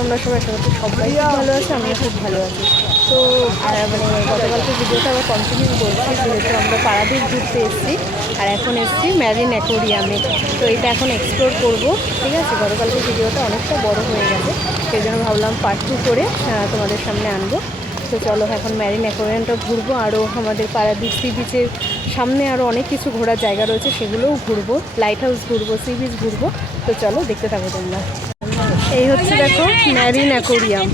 তোমরা সবাই সবাই ভালো আছো, আমিও খুব ভালো আছি। তো মানে গতকালকে ভিডিওটা আবার কন্টিনিউ করছি, যেহেতু আমরা পারাদ্বীপ ঘুরতে এসেছি আর এখন এসেছি ম্যারিন অ্যাকোরিয়ামে। তো এটা এখন এক্সপ্লোর করব, ঠিক আছে। গতকালকে ভিডিওটা অনেকটা বড় হয়ে গেছে, সেই জন্য ভাবলাম পার্ট 2 করে তোমাদের সামনে আনবো। তো চলো এখন ম্যারিন অ্যাকোরিয়ামটা ঘুরবো, আরও আমাদের পারাদ্বীপ সি বিচের সামনে আরও অনেক কিছু ঘোরার জায়গা রয়েছে, সেগুলোও ঘুরবো, লাইট হাউস ঘুরবো, সি বিচ ঘুরবো। তো চলো দেখতে থাকো তোমরা। এই হচ্ছে দেখো ম্যারিন অ্যাকোরিয়াম।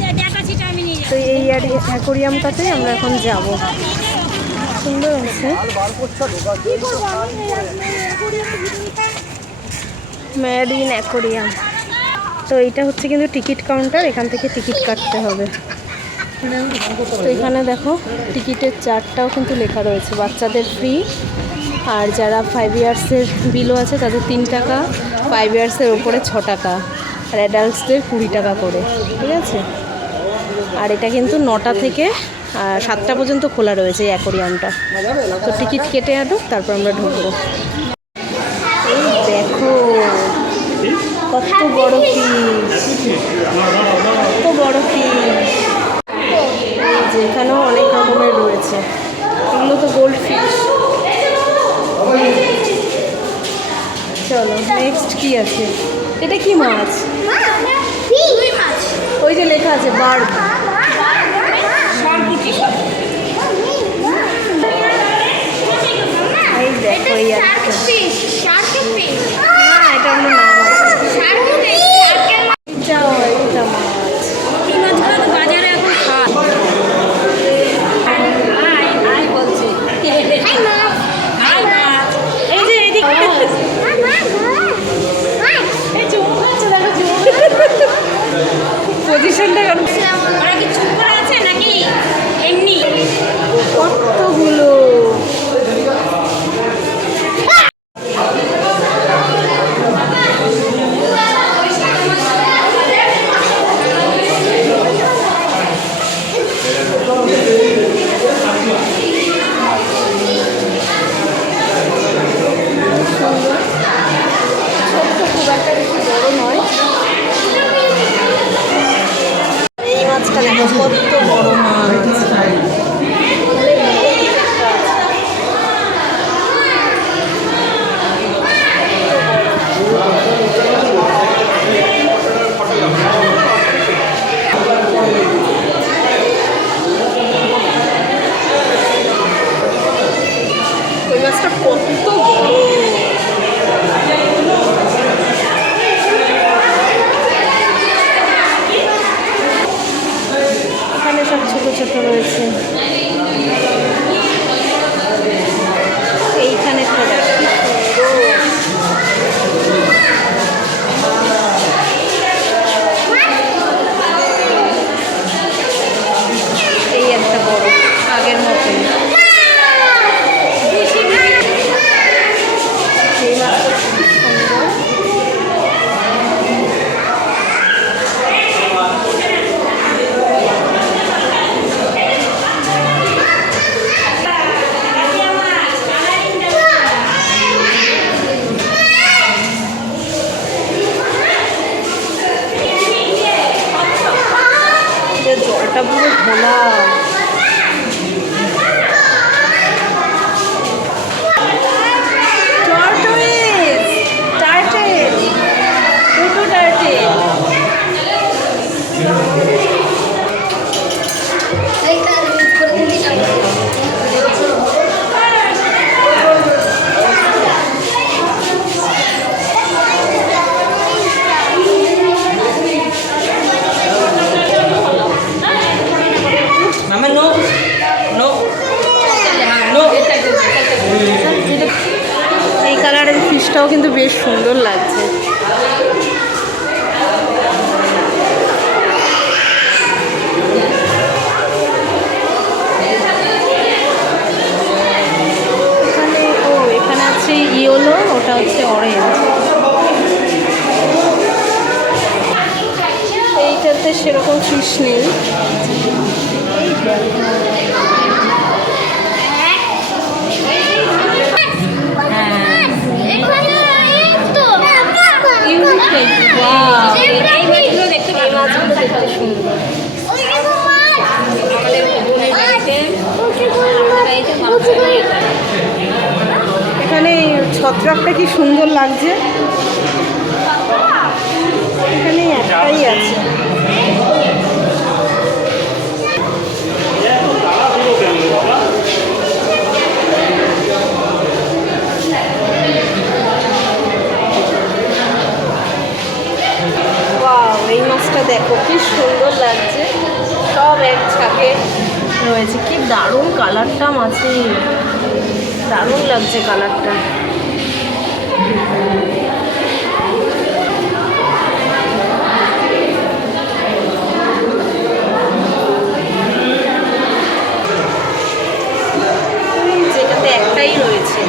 তো এই অ্যাকোরিয়ামটাতেই আমরা এখন যাব। সুন্দর আছে ম্যারিন অ্যাকোরিয়াম। তো এইটা হচ্ছে কিন্তু টিকিট কাউন্টার, এখান থেকে টিকিট কাটতে হবে। তো এখানে দেখো টিকিটের চার্টটাও কিন্তু লেখা রয়েছে, বাচ্চাদের ফ্রি, আর যারা 5 ইয়ার্সের বিলো আছে তাদের 3 টাকা, 5 ইয়ার্সের ওপরে 6 টাকা, আর অ্যাডাল্টসদের 20 টাকা করে, ঠিক আছে। আর এটা কিন্তু 9টা থেকে 7টা পর্যন্ত খোলা রয়েছে এই অ্যাকোরিয়ামটা। তো টিকিট কেটে আনো, তারপর আমরা ঢুকবো। এই দেখো কত বড় ফিশ, কত বড় ফিশ। যেখানেও অনেক রকমের রয়েছে, এগুলো তো গোল্ড ফিশ। চলো নেক্সট কি আছে, এটা কি মাছ? ওই যে লেখা আছে বার্ড। এই দেখো এই একটা, হ্যাঁ এটা হলো নাম আছে, এটা মাছ। এই মাছগুলো তো বাজারে এখন খায়। বলছে এই যে এইদিকে পজিশনটা ওরা কি চুপ করে আছে নাকি এমনি? কতগুলো কত বড় মাছ। ওই মাছটা কত বড়। এখানে সব ছোট ছোট রয়েছে। এইখানে এই একটা বড় আগের মতো। এই মাছটা জলটা পুরো ঘোলা। এই কালারের ফিশটাও কিন্তু বেশ সুন্দর লাগছে। এখানে আছে ইয়েলো, ওটা হচ্ছে অরেঞ্জ। এইটাতে সেরকম ফিশ নেই। বিশাল সুন্দর। আমাদের বোনের বাড়িতে এখানে ছত্রাকটা কি সুন্দর লাগছে, এখানে একটাই আছে। এই মাছটা দেখো কি সুন্দর লাগছে, সব এক ছাকে রয়েছে। কি দারুণ কালারটা মাছের, দারুণ লাগছে কালারটা। যেটাতে একটাই রয়েছে।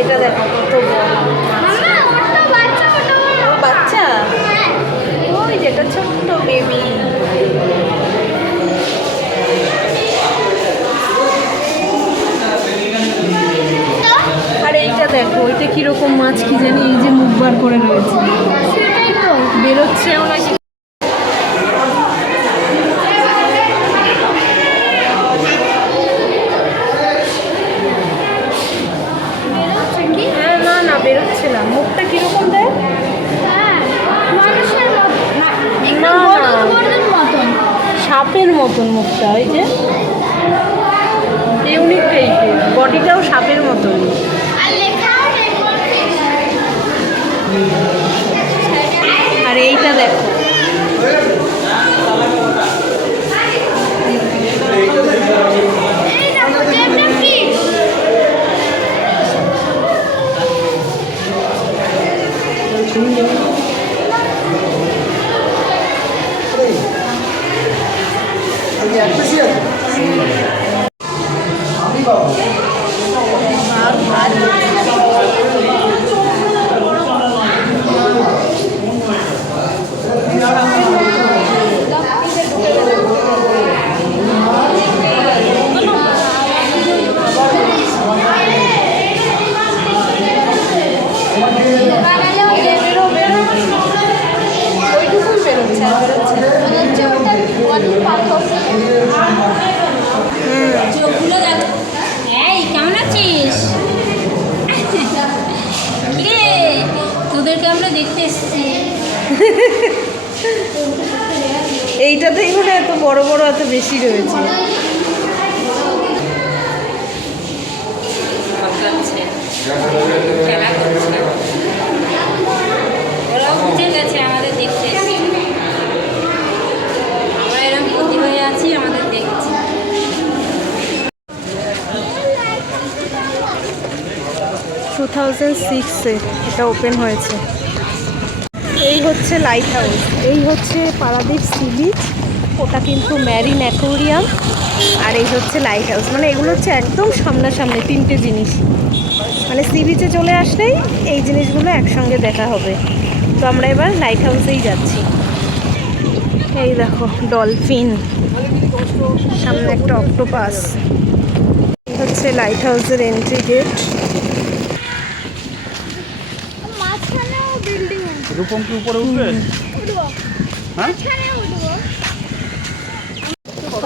এটা দেখো কত বাচ্চা, ওই যেটা ছোট্ট বেবি। আর এইটা দেখো, ওইটা কিরকম মাছ কি জানি, এই যে মুখ বার করে রয়েছে, বেরোচ্ছেও নাকি। বেরোচ্ছে না, মুখটা কিরকম দেয়, সাপের মতন মুখটা, ওই যে ইউনিক টাইপের, বডিটাও সাপের মতন। আর এইটা দেখো, কেমন আছিস? তোদেরকে আমরা দেখতে এসেছি। এইটাতেই মনে এত বড় বড় এত বেশি রয়েছে। খেলা করছে, ওরাও বুঝে গেছে আমাদের দেখতে এসেছি, আমরা এরকম প্রতিভায় আছি, আমাদের দেখছি। 2006-এ এটা ওপেন হয়েছে। এই হচ্ছে লাইট হাউস, এই হচ্ছে পারাদ্বীপ সি বিচ, ওটা কিন্তু ম্যারিন অ্যাকোরিয়াম, আর এই হচ্ছে লাইট হাউস। মানে এগুলো হচ্ছে একদম সামনাসামনি তিনটে জিনিস, মানে সি বিচে চলে আসলেই এই জিনিসগুলো একসঙ্গে দেখা হবে। তো আমরা এবার লাইট হাউসেই যাচ্ছি। এই দেখো ডলফিন, সামনে একটা অক্টোপাস। এই হচ্ছে লাইট হাউসের এন্ট্রি গেট। রূপম কি উপরে উঠবে? হ্যাঁ,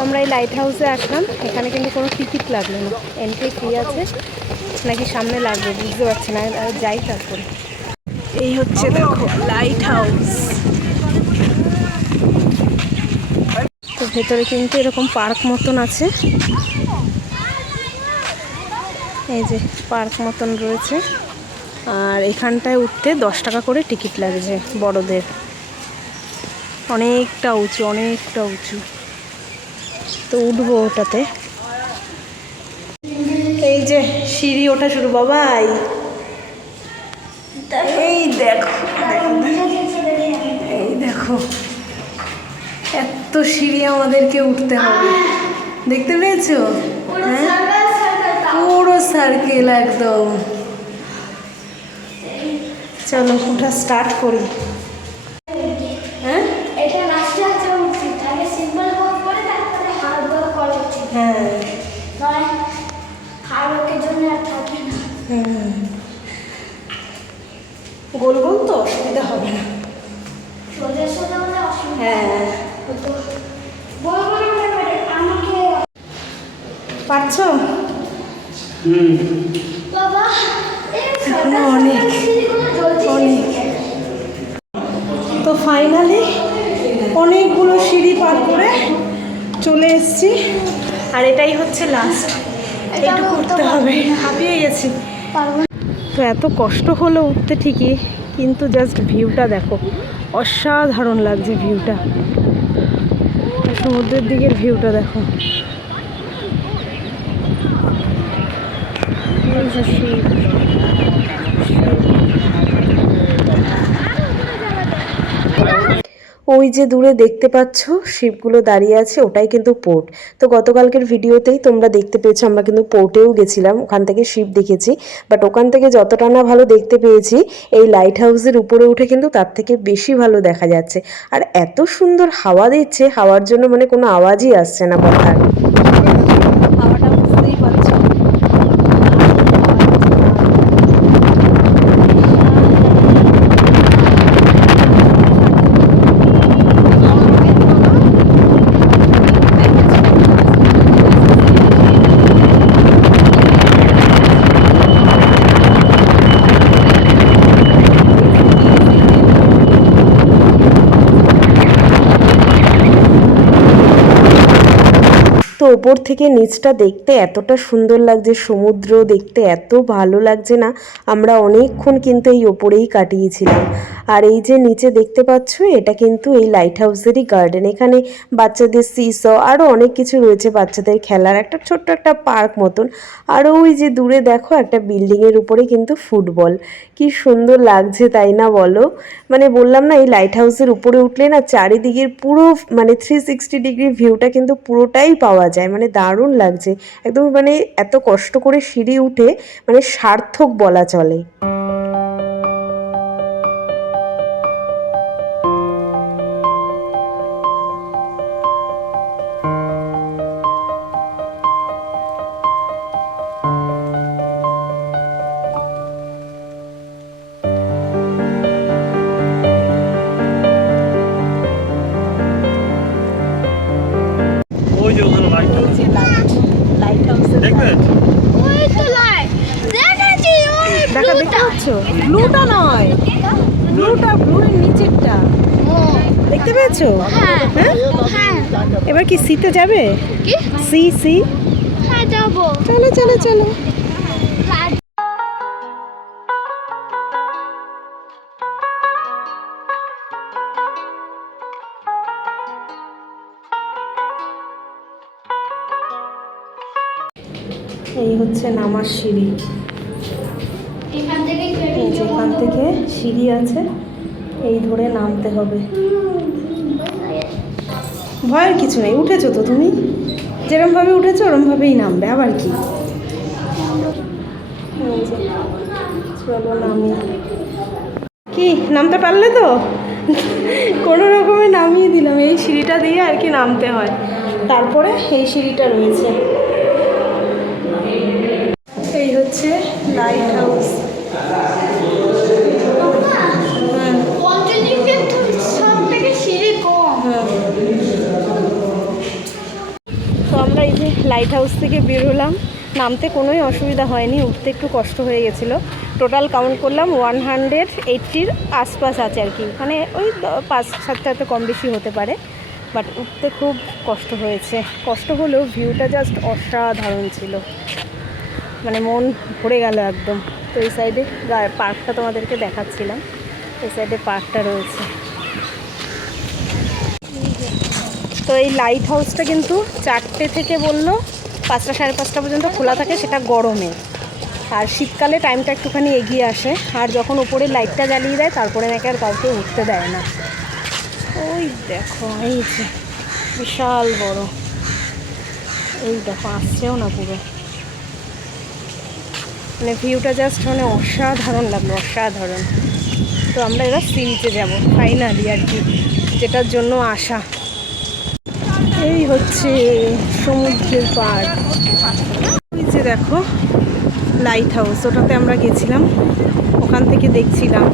আমরা এই লাইট হাউসে আসলাম, এখানে কিন্তু কোনো টিকিট লাগলো না, এন্ট্রি ফ্রি আছে নাকি সামনে লাগবে বুঝতে পারছি না, যাই তারপরে। এই হচ্ছে দেখো লাইট হাউস। তো ভেতরে কিন্তু এরকম পার্ক মতন আছে, এই যে পার্ক মতন রয়েছে। আর এখানটায় উঠতে 10 টাকা করে টিকিট লাগছে বড়দের। অনেকটা উঁচু, অনেকটা উঁচু, তো উঠবো ওটাতে। এই যে সিঁড়ি ওঠা শুরু বাবাই, এই দেখো, এই দেখো এত সিঁড়ি আমাদেরকে উঠতে হবে, দেখতে পেয়েছো? হ্যাঁ, পুরো সার্কেল একদম। চলো ওঠা স্টার্ট করি। হ্যাঁ, গোল গোল তো অসুবিধা হবে না। হ্যাঁ পারছো? এখনো অনেক অনেক। তো ফাইনালি অনেকগুলো সিঁড়ি পার করে চলে এসেছি, আর এটাই হচ্ছে লাস্ট। এইটুকু উঠতে হবে, হাঁপিয়ে গেছি। তো এত কষ্ট হলো উঠতে ঠিকই, কিন্তু জাস্ট ভিউটা দেখো, অসাধারণ লাগছে ভিউটা। সমুদ্রের দিকের ভিউটা দেখো। ওই যে দূরে দেখতে পাচ্ছ শিপগুলো দাঁড়িয়ে আছে, ওটাই কিন্তু পোর্ট। তো গতকালকের ভিডিওতেই তোমরা দেখতে পেয়েছো আমরা কিন্তু পোর্টেও গেছিলাম, ওখান থেকে শিপ দেখেছি। বাট ওখান থেকে যতটা না ভালো দেখতে পেয়েছি, এই লাইট হাউসের উপরে উঠে কিন্তু তার থেকে বেশি ভালো দেখা যাচ্ছে। আর এত সুন্দর হাওয়া দিচ্ছে, হাওয়ার জন্য মানে কোনো আওয়াজই আসছে না কথার। হাওয়াটা বুঝতেই পারছো। তো ওপর থেকে নিচটা দেখতে এতটা সুন্দর লাগছে, সমুদ্র দেখতে এত ভালো লাগছে না, আমরা অনেকক্ষণ কিন্তু এই ওপরেই কাটিয়েছিলাম। আর এই যে নিচে দেখতে পাচ্ছ, এটা কিন্তু এই লাইট হাউসেরই গার্ডেন। এখানে বাচ্চাদের সিস আরও অনেক কিছু রয়েছে, বাচ্চাদের খেলার একটা ছোট্ট একটা পার্ক মতন। আর ওই যে দূরে দেখো একটা বিল্ডিংয়ের উপরে কিন্তু ফুটবল, কি সুন্দর লাগছে তাই না বলো? মানে বললাম না, এই লাইট হাউসের উপরে উঠলে না চারিদিকের পুরো মানে 360 ডিগ্রি ভিউটা কিন্তু পুরোটাই পাওয়া যায়। মানে দারুণ লাগছে একদম, মানে এত কষ্ট করে সিঁড়ি উঠে মানে সার্থক বলা চলে। ওই যে ওখানে লাইট লাইট হাউসের দেখবে? দেখা দেখতে পাচ্ছ? ব্লুটা নয়, ব্লুটা, ব্লুর নিচেরটা দেখতে পেয়েছো? হ্যাঁ। হ্যাঁ, এবার কি সিতে যাবে? কি? সি সি, হ্যাঁ যাবো। চলো চলো চলো। এই হচ্ছে নামার সিঁড়ি। এখান থেকে এই যেখান থেকে সিঁড়ি আছে, এই ধরে নামতে হবে। ভয়ের কিছু নেই, উঠেছো তো তুমি, যেরমভাবে উঠেছো ওরমভাবেই নামবে, আবার কি। এই যে, চলো নামি। কি নামতে পারলে তো? কোনো রকমে নামিয়ে দিলাম। এই সিঁড়িটা দিয়ে আর কি নামতে হয়, তারপরে এই সিঁড়িটা রয়েছে। এই হচ্ছে লাইট হাউস। তো আমরা এই যে লাইট হাউস থেকে বের হলাম, নামতে কোনোই অসুবিধা হয়নি, উঠতে একটু কষ্ট হয়ে গেছিলো। টোটাল কাউন্ট করলাম 180-র আশপাশ আছে আর কি, মানে ওই 5-7টা তো কম বেশি হতে পারে। বাট উঠতে খুব কষ্ট হয়েছে, কষ্ট হলেও ভিউটা জাস্ট অসাধারণ ছিল, মানে মন ভরে গেল একদম। তো এই সাইডে পার্কটা তোমাদেরকে দেখাচ্ছিলাম, এই সাইডে পার্কটা রয়েছে। তো এই লাইট হাউসটা কিন্তু 4টে থেকে বললো 5টা 5:30 পর্যন্ত খোলা থাকে, সেটা গরমে। আর শীতকালে টাইমটা একটুখানি এগিয়ে আসে, আর যখন ওপরে লাইটটা জ্বালিয়ে দেয় তারপরে নাকি আর কাউকে উঠতে দেয় না। ওই দেখো, এই যে বিশাল বড়, এই দেখো আসছেও না পুরো, মানে ভিউটা জাস্ট মানে অসাধারণ লাগলো, অসাধারণ। তো আমরা এবার সি বিচে যাবো ফাইনালি আর কি, যেটার জন্য আসা। এই হচ্ছে সমুদ্রের পাড়। ওই যে দেখো লাইট হাউস, ওটাতে আমরা গেছিলাম, ওখানে ওখান থেকে দেখছিলাম।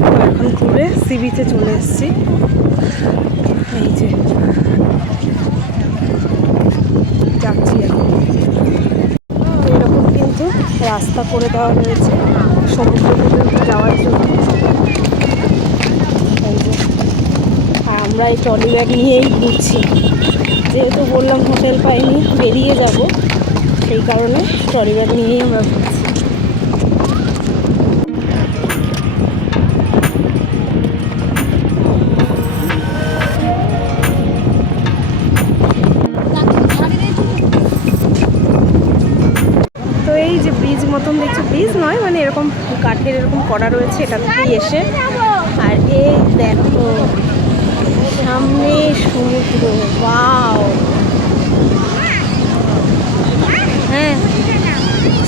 তো এখন ঘুরে সি বিচে চলে এসেছি। এই যে যাচ্ছি এখন। এরকম কিন্তু রাস্তা করে দেওয়া রয়েছে সমুদ্র পর্যন্ত যাওয়ার জন্য। এই যে আর আমরা এই ট্রলি ব্যাগ নিয়েই ঘুরছি, যেহেতু বললাম হোটেল পাইনি, বেরিয়ে যাব, সেই কারণে ট্রলি ব্যাগ নিয়েই আমরা ঘুরছি। তো এই যে ব্রিজ মতন দেখছি, ব্রিজ নয় মানে এরকম কাঠের এরকম করা রয়েছে, এটা থেকেই এসে। আর এই দেখো সামনে সমুদ্র, ওয়াও। হ্যাঁ,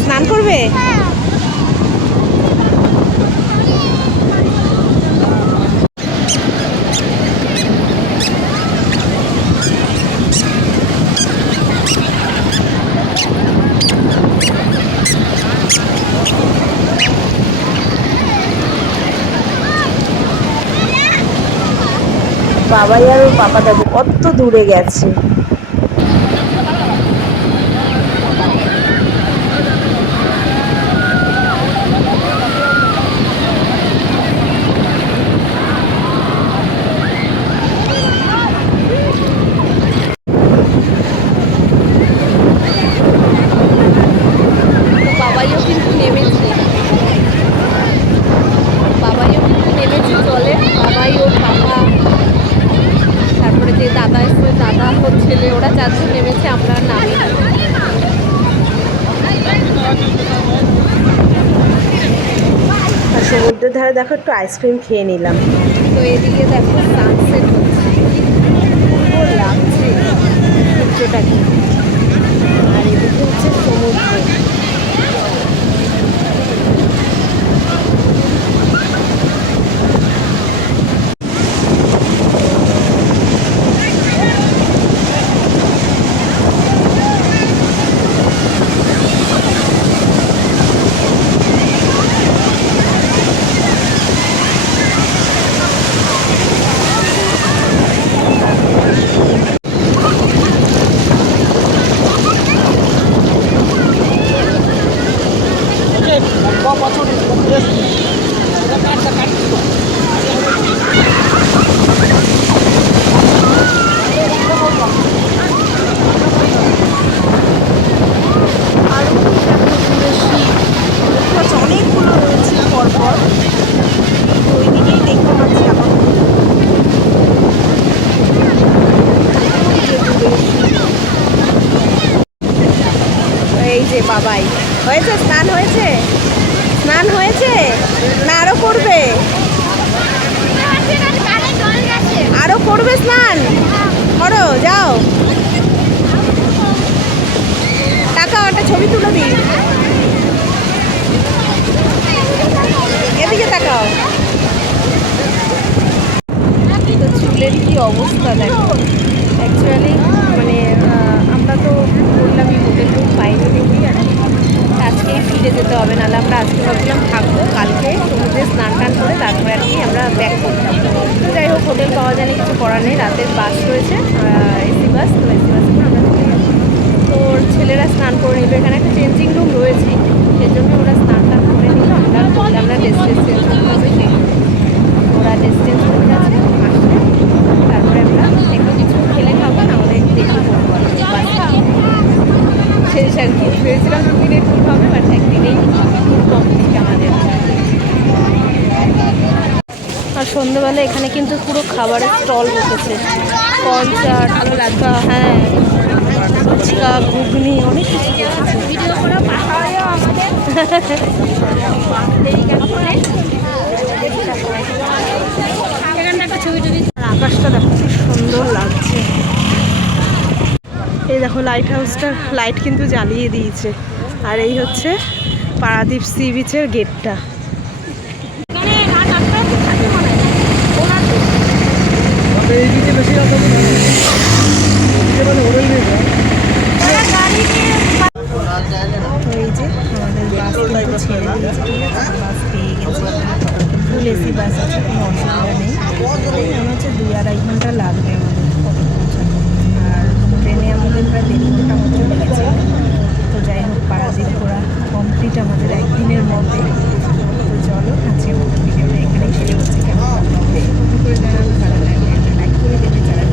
স্নান করবে? বাবাই আর ওর পাপা দাদু কত দূরে গেছে। বাবাইও কিন্তু নেমেছে, বাবাইও কিন্তু নেমেছে জলে। বাবাই, ওর পাপা, তারপরে যে দাদা এসে, দাদা ওর ছেলে, ওরা চারজন নেমেছে, আমরা নামি। আর সমুদ্রের ধারে দেখো একটু আইসক্রিম খেয়ে নিলাম। তো এদিকে দেখো সানসেট হচ্ছে, সুন্দর লাগছে সূর্যটাকে। আর এদিকে হচ্ছে সমুদ্র। অনেকগুলো রয়েছে পরপর, ওই দিকেই দেখতে পাচ্ছি এখন। এই যে বাবাই হয়েছে, স্নান হয়েছে, স্নান হয়েছে না আরো করবে? আরো করবে স্নান? করো, যাও। টাকা একটা ছবি তুলে দিই, এদিকে তাকাও। তো চুলের কি অবস্থা দেখো। অ্যাকচুয়ালি মানে আমরা তো বললামই হোটেল রুম পাইনি দেখি আর কি, আজকেই ফিরে যেতে হবে, নাহলে আমরা আজকে ভাবছিলাম থাকবো, কালকে সমুদ্রে স্নান টান করে তারপরে আর কি আমরা ব্যাক করতাম। যাই হোক, হোটেল পাওয়া যায়নি, কিছু করার নেই। রাতের বাস রয়েছে, এসি বাস, তো এসি বাস করে আমরা চলে যাবো। তো ওর ছেলেরা স্নান করে নিল, এখানে একটা চেঞ্জিং রুম রয়েছে, সেই জন্য ওরা স্নান টান করে নিল। আমরা বললাম আমরা ড্রেস চেঞ্জ করতে হবে, ওরা ড্রেস চেঞ্জ করে যাচ্ছে, আসলে তারপরে আমরা একটু কিছু খেলে খাবো, না আমাদের দেরি করবো শেষ আর কি। ভেবেছিলাম 2 দিনের ট্যুর হবে, বাট একদিনেই ট্যুর কমপ্লিট আমাদের। আর সন্ধ্যেবেলা এখানে কিন্তু পুরো খাবারের স্টল বসেছে, কনসার্ট, ভালো লাগা, হ্যাঁ, ফুচকা, ঘুগনি, অনেক কিছু বসেছে। ভিডিও করা পাঠাও আমাদের। আকাশটা দেখো কি সুন্দর লাগছে। এই দেখো লাইট হাউসটা, লাইট কিন্তু জ্বালিয়ে দিয়েছে। আর এই হচ্ছে পারাদ্বীপ সি বিচের গেটটা। এই যে আমাদের বাস কিন্তু ছেড়ে দিয়েছে, ঠিক আছে, বাস পেয়ে গেছি, ফুল এসি বাস আছে, কোনো অসুবিধা নেই। এই মনে হচ্ছে 2-2.5 ঘন্টা লাগবে আমাদের কত পৌঁছাতে, আর ট্রেনে আমাদের প্রায় 1.5 ঘন্টা মতো লেগেছে। তো যাই হোক, পারাদ্বীপ ঘোরা কমপ্লিট আমাদের একদিনের মধ্যে। তো চলো, আজকের মতো ভিডিওটা এখানেই শেষ করছি। কেমন লাগবে করে জানানো, ভালো লাগবে লাইক করে দেবে, যারা